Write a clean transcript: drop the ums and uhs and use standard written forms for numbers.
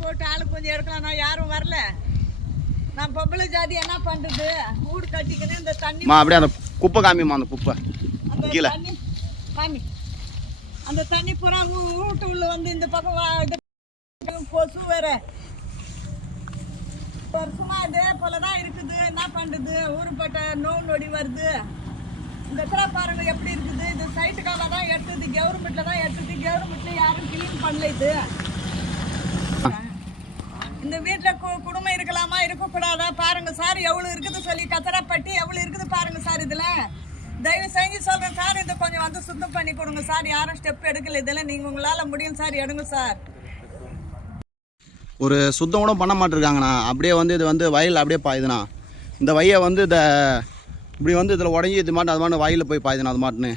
போட்டு ஆளு கொஞ்சம் எடுக்கலாம். நான் யாரும் வரல. நான் பொம்பளை ஜாதி என்ன பண்றது? வீடு கட்டிக்கணும். இந்த தண்ணி அப்படியே அந்த குப்பை காமிமா, அந்த குப்பை கீழே காமி. அந்த தண்ணி பூரா வீட்டு உள்ள வந்து இந்த பக்கம் கொசு வேற வருஷமா இதே போலதான் இருக்குது. என்ன பண்றது? ஊருப்பட்ட நோய் நொடி வருது. இந்த இடத்துல பாருங்க எப்படி இருக்குது. இது சைட்டுக்காக தான் எடுத்தது, கவர்மெண்ட்ல தான் எடுத்தது. கவர்மெண்ட்ல யாரும் கிளீன் பண்ணல. இது இந்த வீட்டுல குடும்பம் இருக்கலாமா இருக்கக்கூடாதா பாருங்க சார். எவ்வளவு இருக்குது சொல்லி கத்தராப்பட்டி எவ்வளவு இருக்குது பாருங்க சார். இதுல தயவு செஞ்சு சொல்றேன் சார், இதை கொஞ்சம் வந்து சுத்தம் பண்ணி கொடுங்க சார். யாரும் ஸ்டெப் எடுக்கல. இதெல்லாம் நீங்க உங்களால முடியும் சார், எடுங்க சார். ஒரு சுத்தம் கூட பண்ண மாட்டிருக்காங்கண்ணா. அப்படியே வந்து இது வந்து வயலில் அப்படியே பாயுதுண்ணா. இந்த வையை வந்து இப்படி வந்து இதில் உடஞ்சி இது மாட்டு அது மாட்டு வயலில் போய் பாயுதுண்ணா அது மாட்டுன்னு.